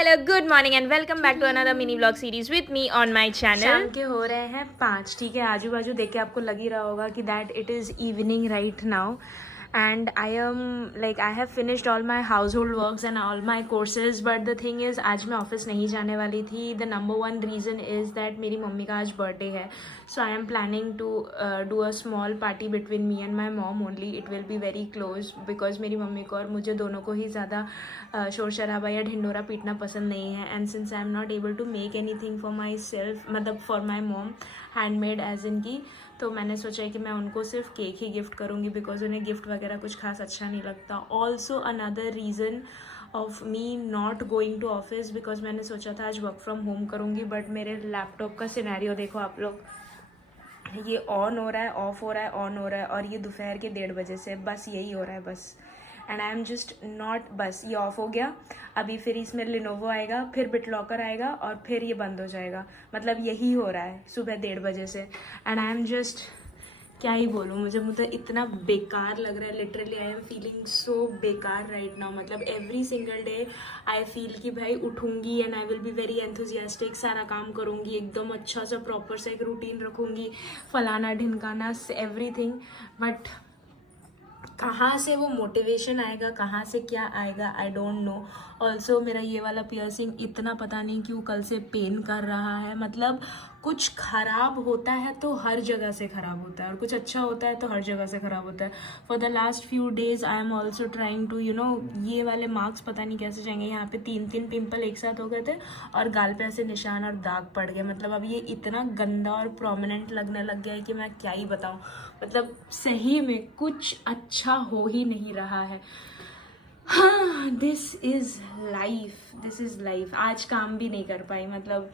hello, good morning and welcome back to another mini vlog series with me on my channel. शाम के हो रहे हैं 5, ठीक है. आजू बाजू देख के आपको लग ही रहा होगा कि that it is evening right now and I have finished all my household works and all my courses, but the thing is आज मैं ऑफिस नहीं जाने वाली थी. The number one reason is that मेरी मम्मी का आज बर्थडे है, so I am planning to do a small party between me and my mom only. It will be very close because मेरी मम्मी को और मुझे दोनों को ही ज़्यादा शोर शराबा या ढिंडोरा पीटना पसंद नहीं है. And since I am not able to make anything for myself, मतलब for my mom handmade as in की, तो मैंने सोचा है कि मैं उनको सिर्फ केक ही गिफ्ट करूँगी बिकॉज उन्हें गिफ्ट वगैरह कुछ खास अच्छा नहीं लगता. Also another reason of me not going to office because मैंने सोचा था आज वर्क फ्रॉम होम करूँगी, बट मेरे लैपटॉप का सिनेरियो देखो आप लोग. ये ऑन हो रहा है, ऑफ हो रहा है, ऑन हो रहा है, और ये दोपहर के 1:30 बजे से बस यही हो रहा है बस. And I am just not, बस ये ऑफ हो गया. अभी फिर इसमें लिनोवो आएगा, फिर बिटलॉकर आएगा और फिर ये बंद हो जाएगा. मतलब यही हो रहा है सुबह 1:30 बजे से. एंड आई एम जस्ट, क्या ही बोलूँ, मुझे मतलब इतना बेकार लग रहा है. Literally I am feeling so बेकार राइट नाउ. मतलब every single day I feel कि भाई उठूँगी and I will be very enthusiastic, सारा काम करूँगी, एकदम अच्छा सा प्रॉपर सा एक रूटीन रखूँगी, फलाना ढिनकाना एवरीथिंग. बट कहाँ से वो मोटिवेशन आएगा, कहाँ से क्या आएगा, आई डोंट नो. ऑल्सो मेरा ये वाला पियर्सिंग इतना पता नहीं क्यों कल से पेन कर रहा है. मतलब कुछ ख़राब होता है तो हर जगह से ख़राब होता है, और कुछ अच्छा होता है तो हर जगह से ख़राब होता है. For the last few days I am also trying to ये वाले मार्क्स पता नहीं कैसे जाएंगे. यहाँ पे 3 पिंपल एक साथ हो गए थे और गाल पे ऐसे निशान और दाग पड़ गए. मतलब अब ये इतना गंदा और प्रोमिनेंट लगने लग गया है कि मैं क्या ही बताऊँ. मतलब सही में कुछ अच्छा हो ही नहीं रहा है. हाँ, दिस इज़ लाइफ. आज काम भी नहीं कर पाई. मतलब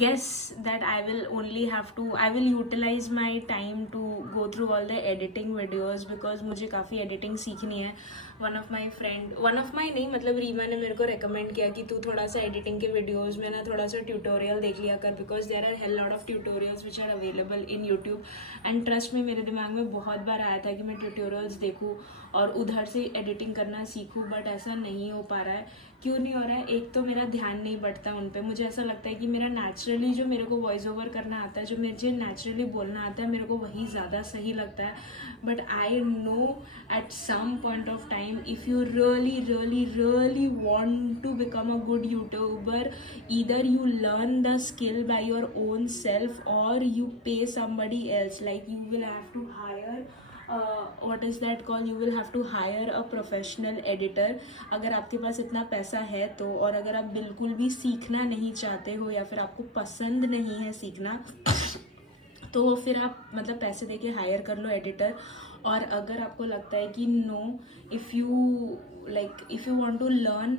guess that I will utilize my time to go through all the editing videos because मुझे काफ़ी एडिटिंग सीखनी है. वन ऑफ माई नहीं, मतलब रीमा ने मेरे को रेकमेंड किया कि तू थोड़ा सा एडिटिंग के वीडियोज़ में ना थोड़ा सा ट्यूटोरियल देख लिया कर because there are hell lot of tutorials which are available in YouTube. And trust में मेरे दिमाग में बहुत बार आया था कि मैं ट्यूटोरियल्स देखूँ और उधर से एडिटिंग करना सीखूँ, बट ऐसा नहीं हो पा रहा है. क्यों नहीं हो रहा है? एक तो मेरा ध्यान नहीं बढ़ता उन पे. मुझे ऐसा लगता है कि मेरा नेचुरली जो मेरे को वॉइस ओवर करना आता है, जो मुझे नेचुरली बोलना आता है, मेरे को वही ज़्यादा सही लगता है. But I know at some point of time if you really want to become a good youtuber, either you learn the skill by your own self और you pay somebody else. Like you will have to hire what is that called, you will have to hire a professional editor. अगर आपके पास इतना पैसा है तो, और अगर आप बिल्कुल भी सीखना नहीं चाहते हो या फिर आपको पसंद नहीं है सीखना, तो फिर आप मतलब पैसे देके हायर कर लो एडिटर. और अगर आपको लगता है कि no, if you want to learn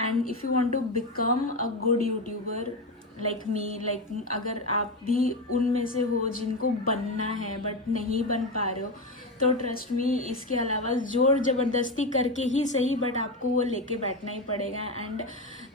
and if you want to become a good youtuber like me, अगर आप भी उनमें से हो जिनको बनना है बट नहीं बन पा रहे हो, तो ट्रस्ट मी, इसके अलावा जोर ज़बरदस्ती करके ही सही बट आपको वो लेके बैठना ही पड़ेगा. And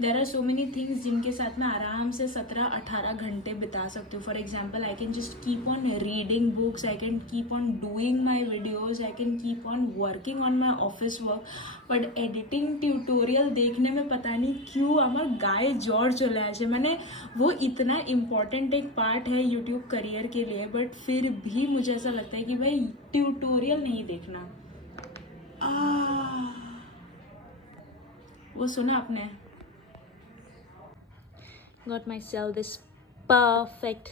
there are so many things जिनके साथ मैं आराम से 17-18 घंटे बिता सकती हूँ. For example, I can just keep on reading books, I can keep on doing my videos, I can keep on working on my office work. But editing tutorial देखने में पता नहीं क्यों আমার গায়ে জ্বর চলে আসে. मैंने वो इतना इम्पॉर्टेंट एक पार्ट है यूट्यूब करियर के लिए, बट फिर भी मुझे ऐसा लगता है कि भाई ट्यूटोरियल नहीं देखना. वो सुना आपने? Got myself this perfect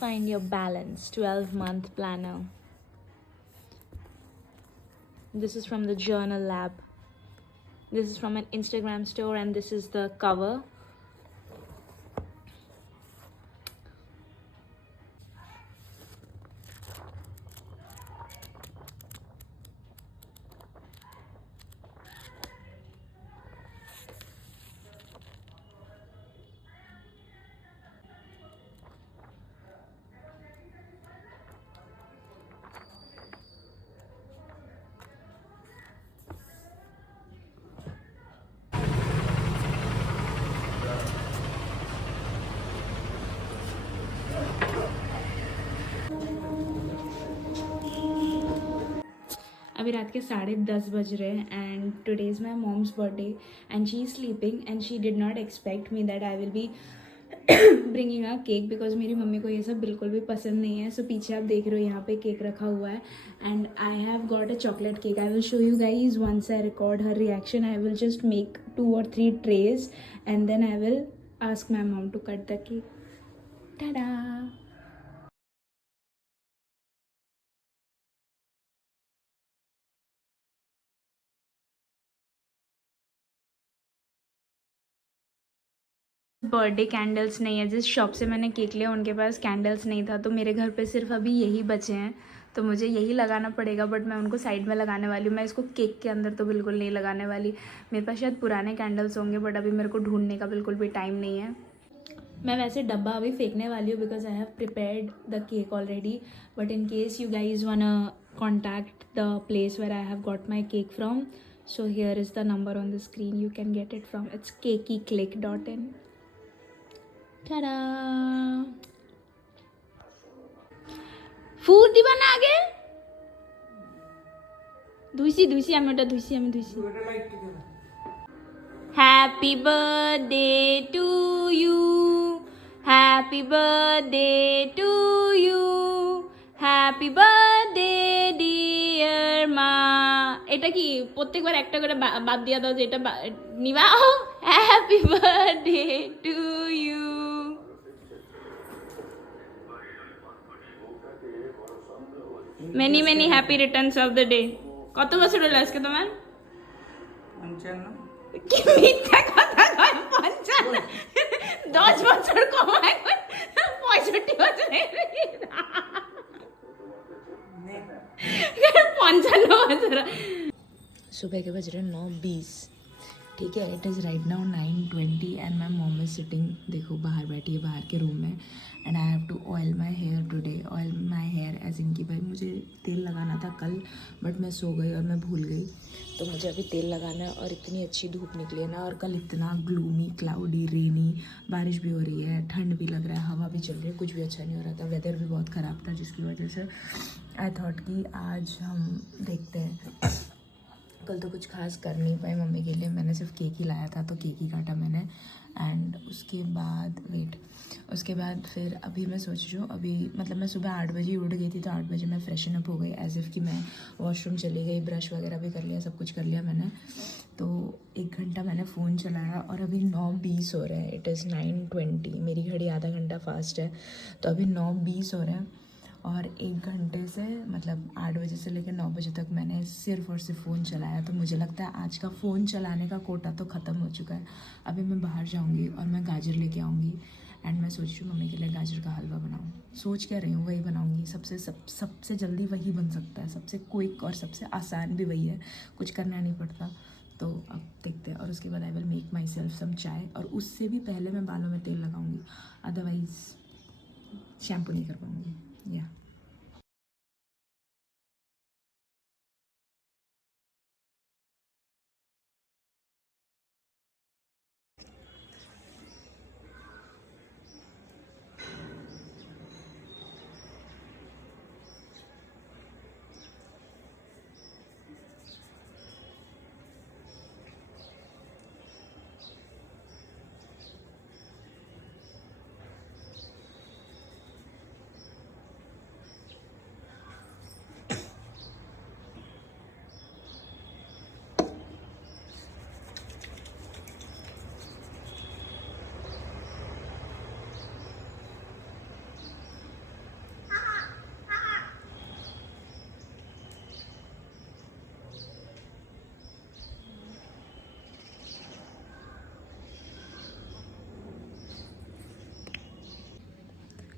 Find Your Balance 12-month planner. This is from the Journal Lab. This is from an Instagram store and this is the cover. अभी रात के 10:30 बज रहे हैं and and today is my mom's birthday and she is sleeping and she did not expect me that I will be bringing a cake because मेरी mummy को ये सब बिल्कुल भी पसंद नहीं है. सो पीछे आप देख रहे हो यहाँ पे केक रखा हुआ है and I have got a chocolate cake. I will show you guys once I record her reaction. I will just make 2 or 3 trays and then I will ask my mom to cut the cake. Ta-da! Birthday candles नहीं है. जिस shop से मैंने cake लिया उनके पास candles नहीं था तो मेरे घर पे सिर्फ अभी यही बचे हैं तो मुझे यही लगाना पड़ेगा. बट मैं उनको साइड में लगाने वाली हूँ. मैं इसको केक के अंदर तो बिल्कुल नहीं लगाने वाली. मेरे पास शायद पुराने कैंडल्स होंगे बट अभी मेरे को ढूंढने का बिल्कुल भी टाइम नहीं है. मैं वैसे डब्बा अभी फेंकने वाली हूँ because I have prepared the cake already. But in case you guys wanna contact the place where I have got my cake from, so here is the number on the screen. You can get it from, it's cakeiclick.in. Ta-da! ফুল দিবা না আগে? ধুইছি আমি ওটা ধুইছি. Happy birthday to you, happy birthday to you, happy birthday dear মা. এটা কি প্রত্যেকবার একটা করে বাদ দিয়া দাও যে এটা নিবা? Happy birthday to you. Many many happy returns of the day. কত বছর হলো আজকে তোমার? 55. কি মিথ্যা কথা কয় 55? 10 বছর কমায় 65 বছর হয়ে গেছে. 55 बज रहा. सुबह के बज रहे 9:20. ठीक है. It is right now 9:20 and my mom is sitting, देखो बाहर बैठी है बाहर के रूम में. And I have to oil my hair today. Oil my hair as in की भाई मुझे तेल लगाना था कल बट मैं सो गई और मैं भूल गई. तो मुझे अभी तेल लगाना है और इतनी अच्छी धूप निकली है ना. और कल इतना ग्लूमी क्लाउडी रेनी, बारिश भी हो रही है, ठंड भी लग रहा है, हवा भी चल रही है, कुछ भी अच्छा नहीं हो रहा था. वेदर भी बहुत ख़राब था जिसकी वजह से आई थॉट कि आज हम देखते हैं. कल तो कुछ खास कर नहीं पाए मम्मी के लिए. मैंने सिर्फ केक ही लाया था तो केक ही काटा मैंने. एंड उसके बाद फिर अभी मैं सोच रही हूँ, अभी मतलब मैं सुबह 8 बजे उठ गई थी तो 8 बजे मैं फ्रेशन अप हो गई एज इफ़ कि मैं वॉशरूम चली गई. ब्रश वगैरह भी कर लिया, सब कुछ कर लिया मैंने. तो 1 घंटा मैंने फ़ोन चलाया और अभी 9:20 हो रहे हैं. It is 9:20. मेरी घड़ी आधा घंटा फास्ट है तो अभी 9:20 हो रहे हैं. और 1 घंटे से मतलब 8 बजे से लेकर 9 बजे तक मैंने सिर्फ और सिर्फ फ़ोन चलाया. तो मुझे लगता है आज का फ़ोन चलाने का कोटा तो ख़त्म हो चुका है. अभी मैं बाहर जाऊंगी और मैं गाजर लेके आऊँगी. एंड मैं सोच रही हूँ मम्मी के लिए गाजर का हलवा बनाऊँ. सोच क्या रही हूँ वही बनाऊँगी. सबसे जल्दी वही बन सकता है, सबसे क्विक और सबसे आसान भी वही है. कुछ करना नहीं पड़ता. तो अब देखते हैं. और उसके बाद I will make myself some chai. और उससे भी पहले मैं बालों में तेल लगाऊँगी, अदरवाइज़ शैम्पू नहीं कर पाऊँगी. या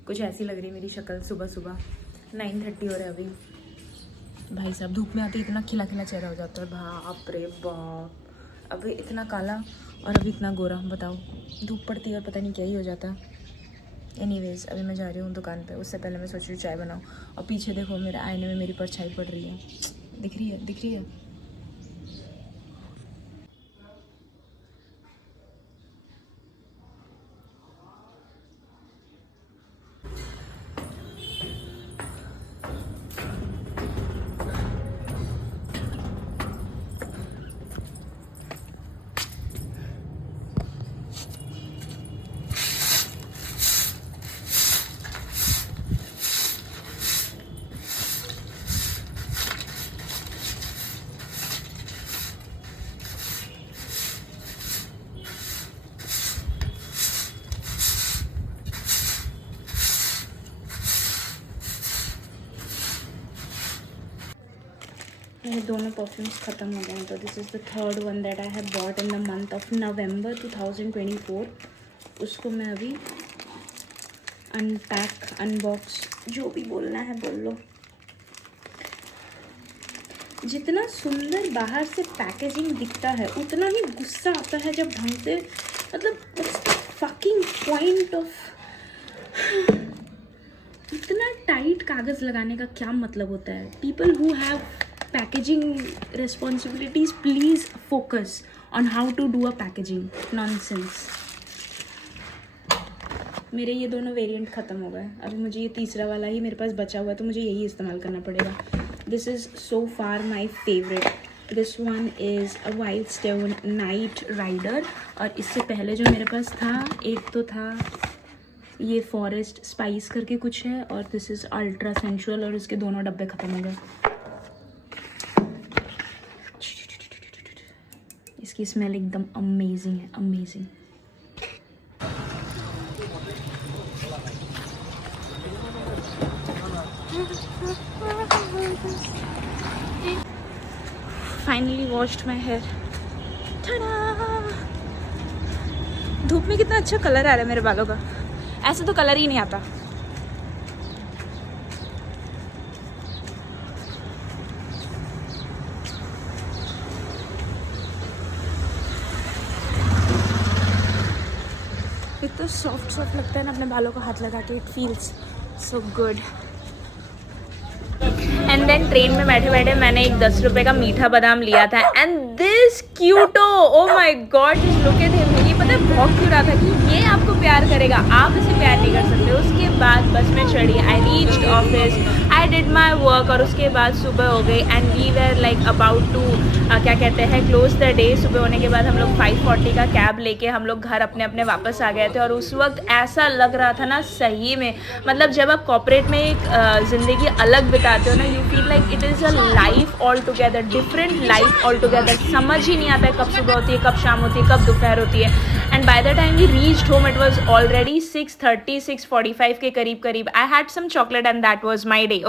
कुछ ऐसी लग रही है मेरी शक्ल सुबह सुबह. 9:30 हो रहा है अभी. भाई साहब धूप में आते इतना खिला खिला चेहरा हो जाता है. बाप रे बाप. अभी इतना काला और अभी इतना गोरा. बताओ धूप पड़ती है और पता नहीं क्या ही हो जाता. एनीवेज अभी मैं जा रही हूँ दुकान पे. उससे पहले मैं सोच रही हूँ चाय बनाऊँ. और पीछे देखो मेरे आईने में मेरी परछाई पड़ रही है. दिख रही है. मेरे दोनों परफ्यूम्स ख़त्म हो गए हैं, तो this is the third one that I have bought in the month of November 2024. उसको मैं अभी अनपैक, अनबॉक्स, जो भी बोलना है बोल लो. जितना सुंदर बाहर से पैकेजिंग दिखता है उतना ही गुस्सा आता है जब ढंग से, मतलब what's the fucking point of, इतना टाइट कागज़ लगाने का क्या मतलब होता है. People who have packaging responsibilities, please focus on how to do a packaging. Nonsense. मेरे ये दोनों वेरिएंट ख़त्म हो गए. अभी मुझे ये तीसरा वाला ही मेरे पास बचा हुआ है, तो मुझे यही इस्तेमाल करना पड़ेगा. This is so far my favourite. This one is a Wild Stone Night Rider. और इससे पहले जो मेरे पास था, एक तो था ये फॉरेस्ट स्पाइस करके कुछ है, और दिस इज़ अल्ट्रा सेंशुअल, और इसके दोनों डब्बे ख़त्म हो गए. इसकी स्मेल एकदम अमेजिंग है, amazing. Finally washed my hair. धूप में कितना अच्छा कलर आ रहा है मेरे बालों का. ऐसे तो कलर ही नहीं आता. इतना सॉफ्ट सॉफ्ट लगता है ना अपने बालों को हाथ लगा के. It feels so good. And then train में बैठे बैठे मैंने एक 10 रुपये का मीठा बादाम लिया था. And this cutie, oh my god, just look at him. ये पता है बहुत क्यों रहा था कि ये आपको प्यार करेगा, आप इसे प्यार नहीं कर सकते. उसके बाद बस में चढ़ी, I reached office, I did my work, और उसके बाद सुबह हो गई. And we were like about to क्या कहते हैं क्लोज द डे. सुबह होने के बाद हम लोग 5:40 का कैब लेके हम लोग घर अपने अपने वापस आ गए थे. और उस वक्त ऐसा लग रहा था ना सही में, मतलब जब आप कॉर्पोरेट में एक ज़िंदगी अलग बिताते हो ना, you feel like it is a life all together, different life all together. समझ ही नहीं आता है कब सुबह होती है, कब शाम होती है, कब दोपहर होती है. And by the time we reached home it was already 6:30, 6:45 के करीब. I had some chocolate and that was my day.